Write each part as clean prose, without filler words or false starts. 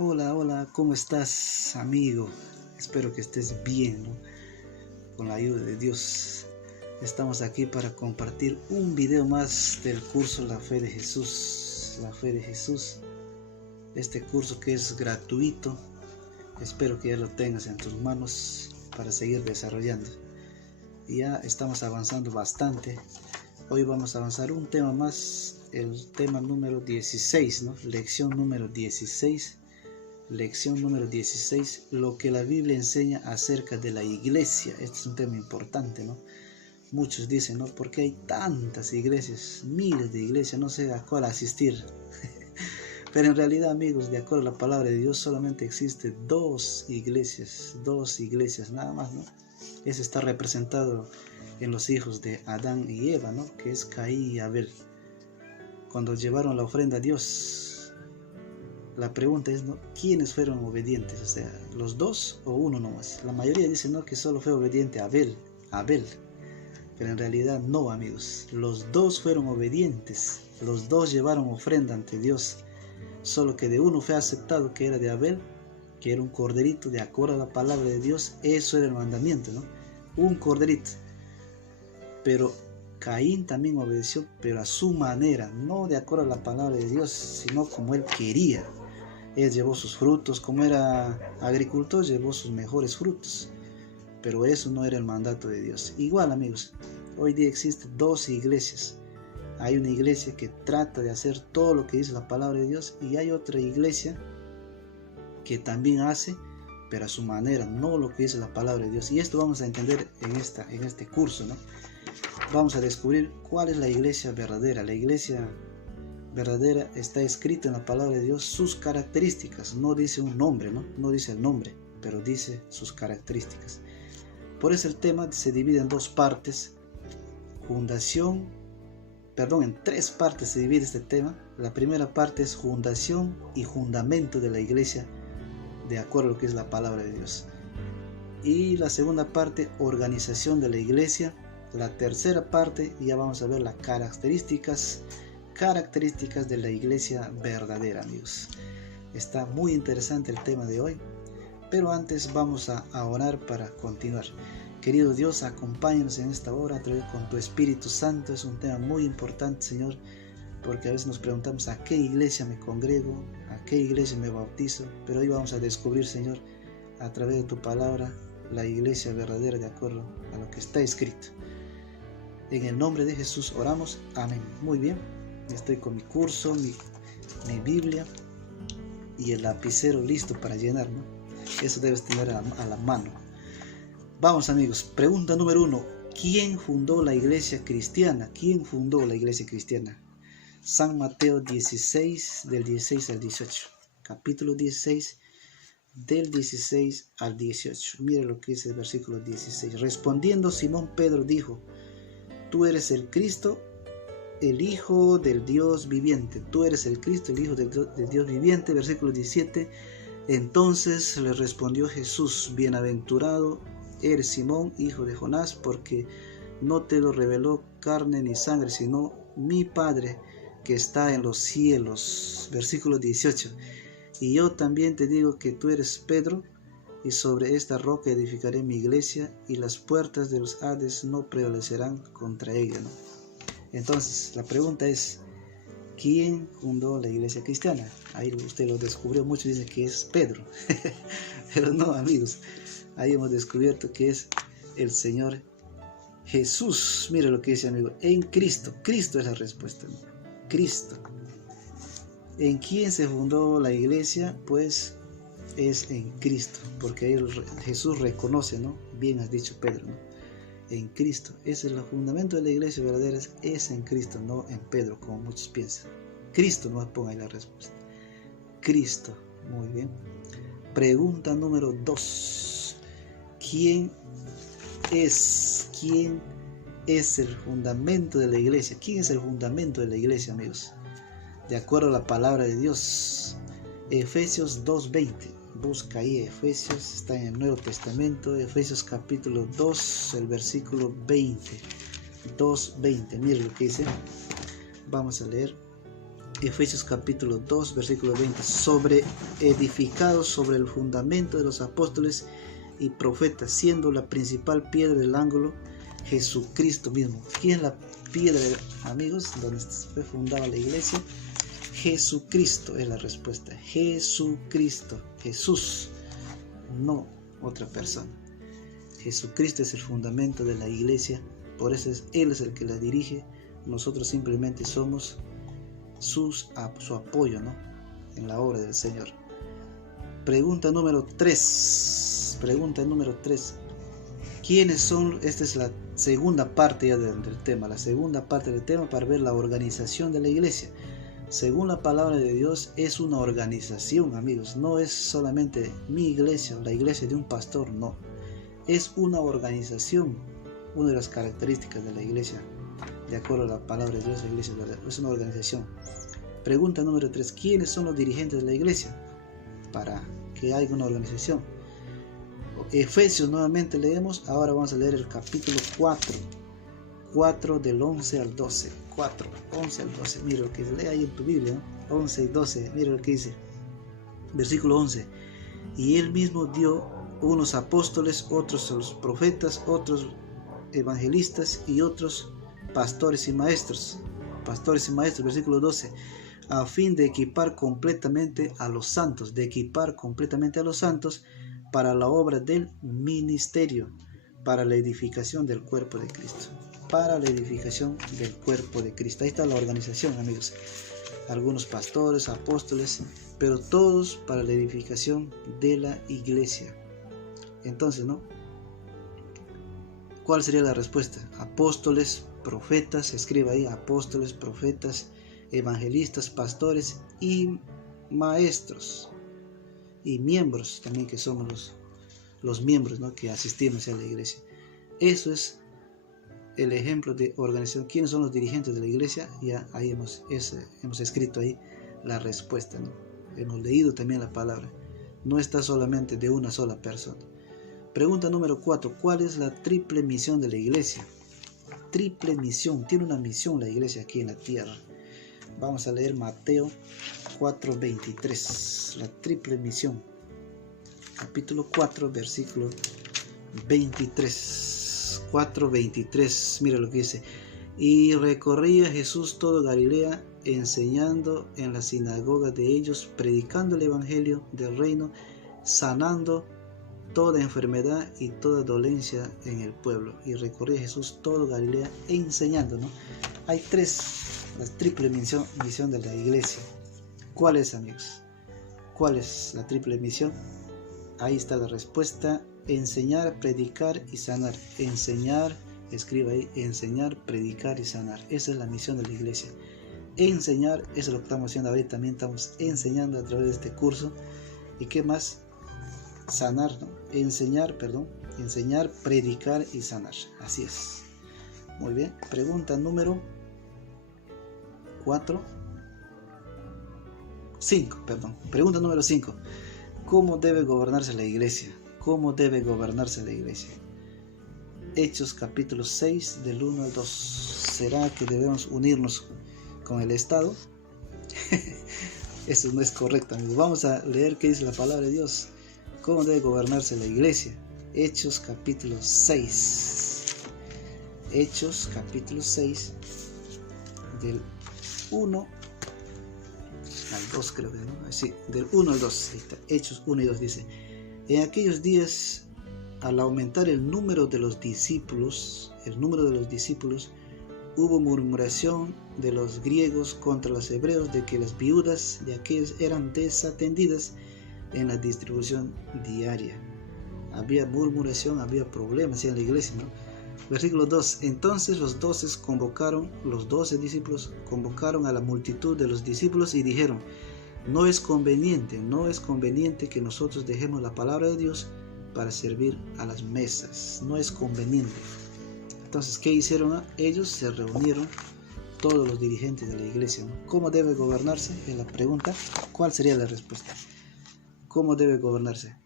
Hola, hola, ¿cómo estás, amigo? Espero que estés bien, ¿no? Con la ayuda de Dios. Estamos aquí para compartir un video más del curso La Fe de Jesús. La Fe de Jesús. Este curso que es gratuito. Espero que ya lo tengas en tus manos para seguir desarrollando. Ya estamos avanzando bastante. Hoy vamos a avanzar un tema más, el tema número 16, ¿no? Lección número 16. Lección número 16, lo que la Biblia enseña acerca de la iglesia. Este es un tema importante, ¿no? Muchos dicen, ¿no? ¿Por qué hay tantas iglesias? Miles de iglesias, no sé a cuál asistir. Pero en realidad, amigos, de acuerdo a la palabra de Dios, solamente existe dos iglesias nada más, ¿no? Eso está representado en los hijos de Adán y Eva, ¿no? Que es Caín y Abel. Cuando llevaron la ofrenda a Dios, la pregunta es, ¿no? ¿Quiénes fueron obedientes? O sea, ¿los dos o uno nomás? La mayoría dice, ¿no? Que solo fue obediente Abel. Pero en realidad no, amigos. Los dos fueron obedientes. Los dos llevaron ofrenda ante Dios. Solo que de uno fue aceptado, que era de Abel, que era un corderito de acuerdo a la palabra de Dios. Eso era el mandamiento, ¿no? Un corderito. Pero Caín también obedeció, pero a su manera, no de acuerdo a la palabra de Dios, sino como él quería. Él llevó sus frutos, como era agricultor, llevó sus mejores frutos. Pero eso no era el mandato de Dios. Igual, amigos, hoy día existen dos iglesias. Hay una iglesia que trata de hacer todo lo que dice la palabra de Dios, y hay otra iglesia que también hace, pero a su manera, no lo que dice la palabra de Dios. Y esto vamos a entender en este curso, ¿no? Vamos a descubrir cuál es la iglesia verdadera. La iglesia verdadera está escrita en la palabra de Dios, sus características. No dice un nombre, ¿no? No dice el nombre, pero dice sus características. Por eso el tema se divide en dos partes. En tres partes se divide este tema. La primera parte es fundación y fundamento de la iglesia, de acuerdo a lo que es la palabra de Dios. Y la segunda parte, organización de la iglesia. La tercera parte, ya vamos a ver las características de la iglesia verdadera, amigos. Está muy interesante el tema de hoy, pero antes vamos a orar para continuar. Querido Dios, acompáñanos en esta hora con tu Espíritu Santo. Es un tema muy importante, Señor, porque a veces nos preguntamos a qué iglesia me congrego, a qué iglesia me bautizo, pero hoy vamos a descubrir, Señor, a través de tu palabra, la iglesia verdadera de acuerdo a lo que está escrito. En el nombre de Jesús oramos, amén. Muy bien, estoy con mi curso, mi Biblia y el lapicero listo para llenar, ¿no? Eso debes tener a la mano. Vamos, amigos, pregunta número 1. ¿Quién fundó la iglesia cristiana? ¿Quién fundó la iglesia cristiana? San Mateo 16, del 16 al 18. Capítulo 16, del 16 al 18. Mira lo que dice el versículo 16. Respondiendo Simón Pedro dijo: Tú eres el Cristo, el Hijo del Dios viviente. Tú eres el Cristo, el Hijo del Dios viviente. Versículo 17. Entonces le respondió Jesús: Bienaventurado eres Simón, hijo de Jonás, porque no te lo reveló carne ni sangre, sino mi Padre que está en los cielos. Versículo 18. Y yo también te digo que tú eres Pedro, y sobre esta roca edificaré mi iglesia, y las puertas de los Hades no prevalecerán contra ella, ¿no? Entonces, la pregunta es, ¿quién fundó la iglesia cristiana? Ahí usted lo descubrió, muchos dicen que es Pedro, pero no, amigos, ahí hemos descubierto que es el Señor Jesús. Mira lo que dice, amigo, en Cristo. Cristo es la respuesta, ¿no? Cristo. ¿En quién se fundó la iglesia? Pues es en Cristo, porque ahí Jesús reconoce, ¿no? Bien has dicho, Pedro, ¿no? En Cristo. Ese es el fundamento de la iglesia verdadera, es en Cristo, no en Pedro, como muchos piensan. Cristo, no ponga ahí la respuesta. Cristo. Muy bien. Pregunta número 2. ¿Quién es el fundamento de la iglesia? ¿Quién es el fundamento de la iglesia, amigos? De acuerdo a la palabra de Dios, Efesios 2:20. Busca ahí Efesios, está en el Nuevo Testamento, Efesios capítulo 2, el versículo 20. 2:20, miren lo que dice. Vamos a leer. Efesios capítulo 2, versículo 20, edificados sobre el fundamento de los apóstoles y profetas, siendo la principal piedra del ángulo Jesucristo mismo. ¿Quién es la piedra, amigos, donde fue fundada la iglesia? Jesucristo es la respuesta. Jesucristo, Jesús, no otra persona. Jesucristo es el fundamento de la iglesia, por eso Él es el que la dirige. Nosotros simplemente somos su apoyo, ¿no?, en la obra del Señor. Pregunta número 3. ¿Quiénes son? Esta es la segunda parte ya del tema. La segunda parte del tema para ver la organización de la iglesia. Según la palabra de Dios, es una organización, amigos. No es solamente mi iglesia o la iglesia de un pastor, no. Es una organización. Una de las características de la iglesia, de acuerdo a la palabra de Dios, la iglesia es una organización. Pregunta número 3. ¿Quiénes son los dirigentes de la iglesia? Para que haya una organización. Efesios nuevamente leemos. Ahora vamos a leer el capítulo 4 del 11 al 12. 11 al 12. Mira lo que lee ahí en tu Biblia, ¿no? 11 y 12. Mira lo que dice. Versículo 11. Y Él mismo dio unos apóstoles, otros a los profetas, otros evangelistas y otros pastores y maestros. Versículo 12. A fin de equipar completamente a los santos. Para la obra del ministerio, para la edificación del cuerpo de Cristo. Ahí está la organización, amigos. Algunos pastores, apóstoles, pero todos para la edificación de la iglesia. Entonces, ¿no?, ¿cuál sería la respuesta? Apóstoles, profetas, escriba ahí, apóstoles, profetas, evangelistas, pastores y maestros. Y miembros también, que somos los miembros, ¿no?, que asistimos a la iglesia. Eso es el ejemplo de organización. ¿Quiénes son los dirigentes de la iglesia? Ya ahí hemos escrito ahí la respuesta, ¿no? Hemos leído también la palabra. No está solamente de una sola persona. Pregunta número 4. ¿Cuál es la triple misión de la iglesia? Triple misión. Tiene una misión la iglesia aquí en la tierra. Vamos a leer Mateo 4:23. La triple misión. Capítulo 4, versículo 23. 4:23. Mira lo que dice. Y recorría Jesús todo Galilea, enseñando en la sinagoga de ellos, predicando el evangelio del reino, sanando toda enfermedad y toda dolencia en el pueblo. Y recorría Jesús todo Galilea enseñando, ¿no? Hay la triple misión de la iglesia. ¿Cuál es, amigos? ¿Cuál es la triple misión? Ahí está la respuesta. Enseñar, predicar y sanar. Enseñar, escriba ahí, enseñar, predicar y sanar. Esa es la misión de la iglesia. Enseñar, eso es lo que estamos haciendo ahorita. También estamos enseñando a través de este curso. ¿Y qué más? Sanar, ¿no? Enseñar, predicar y sanar. Así es. Muy bien. Pregunta número 5. Pregunta número 5. ¿Cómo debe gobernarse la iglesia? Hechos capítulo 6 del 1 al 2. ¿Será que debemos unirnos con el Estado? Eso no es correcto, amigos. Vamos a leer qué dice la palabra de Dios. ¿Cómo debe gobernarse la iglesia? Hechos capítulo 6. Hechos capítulo 6 del 1 al 2, creo que, ¿no? Sí, del 1 al 2. Ahí está. Hechos 1 y 2 dice: en aquellos días, al aumentar el número de los discípulos, hubo murmuración de los griegos contra los hebreos de que las viudas de aquellos eran desatendidas en la distribución diaria. Había murmuración, había problemas en la iglesia, ¿no? Versículo 2. Entonces los 12 discípulos convocaron a la multitud de los discípulos y dijeron: no es conveniente que nosotros dejemos la palabra de Dios para servir a las mesas. No es conveniente. Entonces, ¿qué hicieron? Ellos se reunieron, todos los dirigentes de la iglesia, ¿no? ¿Cómo debe gobernarse? En la pregunta, ¿cuál sería la respuesta? ¿Cómo debe gobernarse?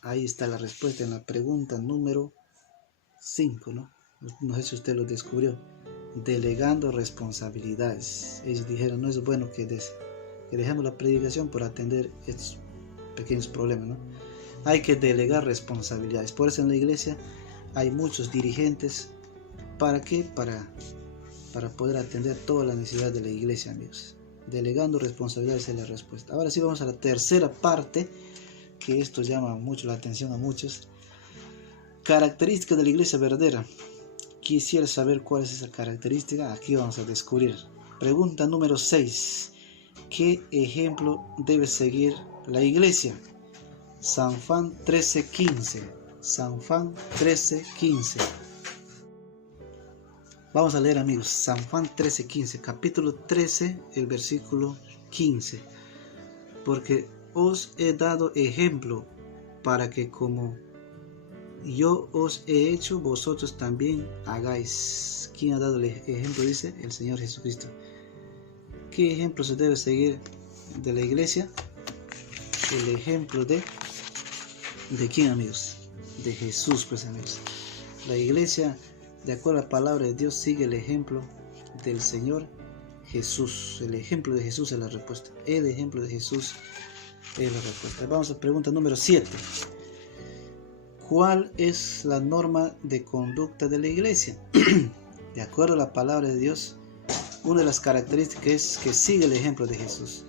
Ahí está la respuesta en la pregunta número 5, ¿no? No sé si usted lo descubrió. delegando responsabilidades. Ellos dijeron, no es bueno que dejemos la predicación por atender estos pequeños problemas, ¿no? Hay que delegar responsabilidades. Por eso en la iglesia hay muchos dirigentes. ¿Para qué? Para poder atender toda la necesidad de la iglesia, amigos. Delegando responsabilidades es la respuesta. Ahora sí vamos a la tercera parte, que esto llama mucho la atención a muchos. Características de la iglesia verdadera. Quisiera saber cuál es esa característica. Aquí vamos a descubrir. Pregunta número 6. ¿Qué ejemplo debe seguir la iglesia? San Juan 13:15. San Juan 13:15. Vamos a leer, amigos, San Juan 13:15, capítulo 13, el versículo 15. Porque os he dado ejemplo para que como yo os he hecho, vosotros también hagáis. ¿Quién ha dado el ejemplo? Dice el Señor Jesucristo. ¿Qué ejemplo se debe seguir de la iglesia? El ejemplo ¿de quién, amigos? De Jesús, pues, amigos. La iglesia, de acuerdo a la palabra de Dios, sigue el ejemplo del Señor Jesús. El ejemplo de Jesús es la respuesta. El ejemplo de Jesús es la respuesta. Vamos a pregunta número 7. ¿Cuál es la norma de conducta de la iglesia? De acuerdo a la palabra de Dios, una de las características es que sigue el ejemplo de Jesús.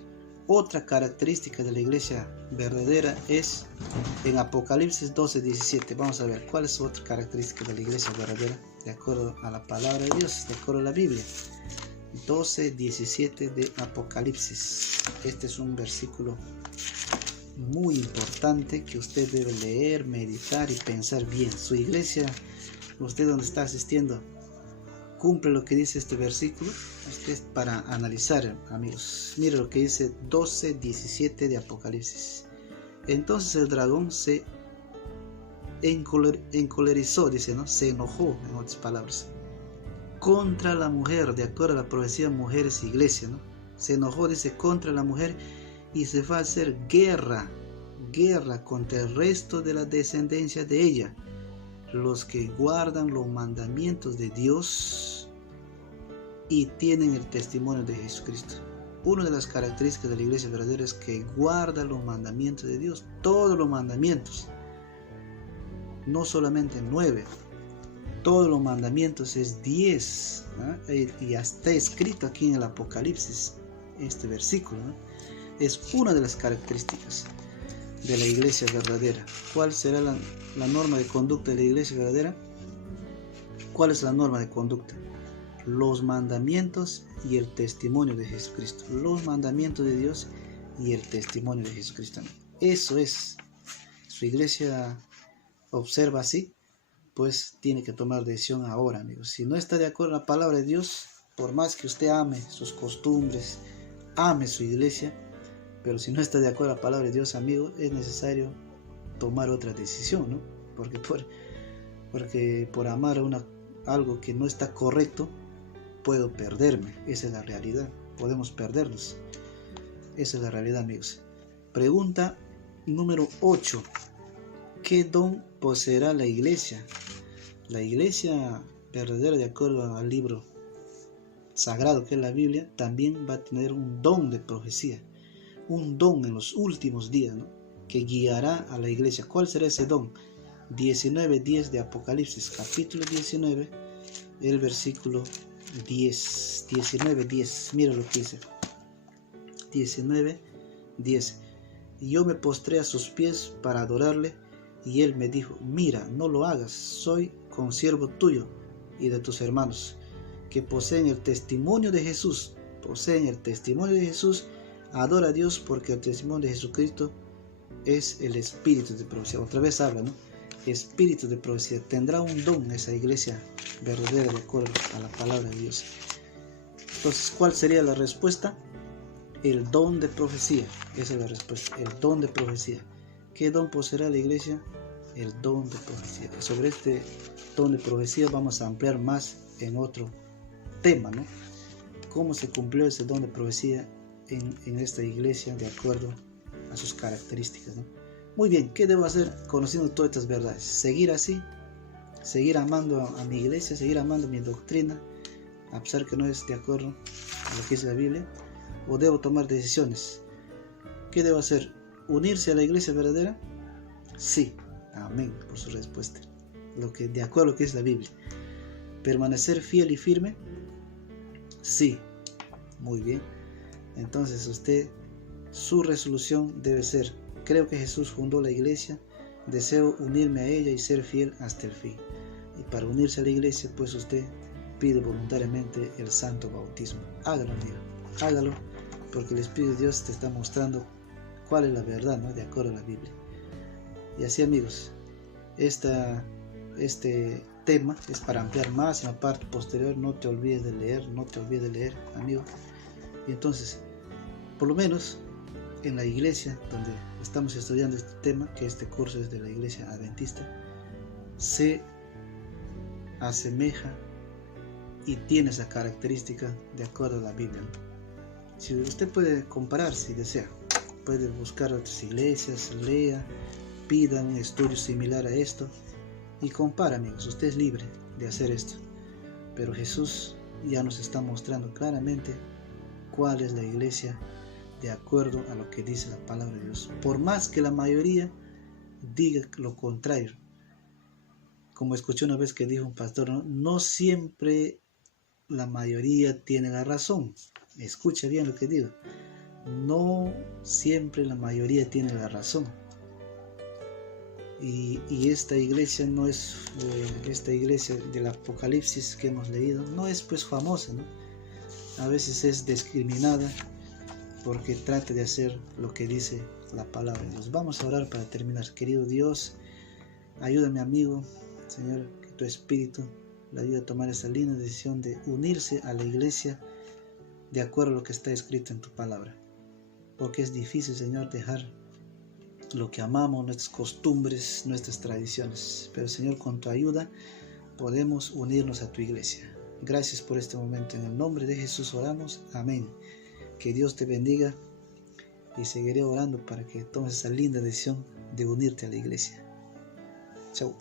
Otra característica de la iglesia verdadera es en Apocalipsis 12:17. Vamos a ver cuál es otra característica de la iglesia verdadera de acuerdo a la palabra de Dios, de acuerdo a la Biblia. 12:17 de Apocalipsis. Este es un versículo muy importante que usted debe leer, meditar y pensar bien. Su iglesia, usted donde está asistiendo, cumple lo que dice este versículo. Este es para analizar, amigos. Mire lo que dice 12:17 de Apocalipsis. Entonces el dragón se encolerizó, dice, ¿no? Se enojó, en otras palabras, contra la mujer, de acuerdo a la profecía mujeres iglesia, ¿no? Se enojó, dice, contra la mujer, y se fue a hacer guerra contra el resto de la descendencia de ella, los que guardan los mandamientos de Dios y tienen el testimonio de Jesucristo. Una de las características de la iglesia verdadera es que guarda los mandamientos de Dios, todos los mandamientos, no solamente 9, todos los mandamientos es 10, ¿no? Y está escrito aquí en el Apocalipsis este versículo, ¿no? Es una de las características de la iglesia verdadera. ¿Cuál será la norma de conducta de la iglesia verdadera? ¿Cuál es la norma de conducta? Los mandamientos y el testimonio de Jesucristo. Los mandamientos de Dios y el testimonio de Jesucristo. Eso es. Su iglesia observa así, pues tiene que tomar decisión ahora, amigos. Si no está de acuerdo con la palabra de Dios, por más que usted ame sus costumbres, ame su iglesia, pero si no está de acuerdo a la palabra de Dios, amigo, es necesario tomar otra decisión, ¿no? Porque por amar algo que no está correcto, puedo perderme. Esa es la realidad. Podemos perdernos. Esa es la realidad, amigos. Pregunta número 8. ¿Qué don poseerá la iglesia? La iglesia verdadera, de acuerdo al libro sagrado que es la Biblia, también va a tener un don de profecía. Un don en los últimos días, ¿no? Que guiará a la iglesia. ¿Cuál será ese don? 19:10 de Apocalipsis, capítulo 19, el versículo 10. 19:10. Mira lo que dice. 19:10. Y yo me postré a sus pies para adorarle, y él me dijo: mira, no lo hagas, soy consiervo tuyo y de tus hermanos, que poseen el testimonio de Jesús. Poseen el testimonio de Jesús. Adora a Dios, porque el testimonio de Jesucristo es el espíritu de profecía. Otra vez habla, ¿no? Espíritu de profecía. Tendrá un don esa iglesia verdadera de acuerdo a la palabra de Dios. Entonces, ¿cuál sería la respuesta? El don de profecía. Esa es la respuesta. El don de profecía. ¿Qué don poseerá la iglesia? El don de profecía. Sobre este don de profecía vamos a ampliar más en otro tema, ¿no? ¿Cómo se cumplió ese don de profecía en esta iglesia de acuerdo a sus características, ¿no? Muy bien, ¿qué debo hacer conociendo todas estas verdades? Seguir así, seguir amando a mi iglesia, seguir amando mi doctrina, a pesar que no es de acuerdo a lo que dice la Biblia, o debo tomar decisiones. ¿Qué debo hacer? ¿Unirse a la iglesia verdadera? Sí, amén por su respuesta. De acuerdo a lo que es la Biblia. ¿Permanecer fiel y firme? Sí, muy bien. Entonces su resolución debe ser: creo que Jesús fundó la iglesia, deseo unirme a ella y ser fiel hasta el fin. Y para unirse a la iglesia, pues usted pide voluntariamente el santo bautismo. Hágalo, amigo, hágalo, porque el Espíritu de Dios te está mostrando cuál es la verdad, ¿no? De acuerdo a la Biblia. Y así, amigos, este tema es para ampliar más en la parte posterior. No te olvides de leer, amigo. Y entonces, por lo menos en la iglesia donde estamos estudiando este tema, que este curso es de la iglesia adventista, se asemeja y tiene esa característica de acuerdo a la Biblia. Si usted puede comparar, si desea, puede buscar otras iglesias, lea, pida un estudio similar a esto y compara, amigos. Usted es libre de hacer esto, pero Jesús ya nos está mostrando claramente cuál es la iglesia de acuerdo a lo que dice la palabra de Dios, por más que la mayoría diga lo contrario. Como escuché una vez que dijo un pastor, no siempre la mayoría tiene la razón. Escucha bien lo que digo. No siempre la mayoría tiene la razón. Y esta iglesia no es, esta iglesia del Apocalipsis que hemos leído, no es pues famosa, ¿no? A veces es discriminada porque trata de hacer lo que dice la palabra de Dios. Vamos a orar para terminar. Querido Dios, ayúdame, amigo, Señor, que tu Espíritu le ayude a tomar esa linda decisión de unirse a la iglesia de acuerdo a lo que está escrito en tu palabra. Porque es difícil, Señor, dejar lo que amamos, nuestras costumbres, nuestras tradiciones. Pero, Señor, con tu ayuda podemos unirnos a tu iglesia. Gracias por este momento. En el nombre de Jesús oramos. Amén. Que Dios te bendiga y seguiré orando para que tomes esa linda decisión de unirte a la iglesia. Chao.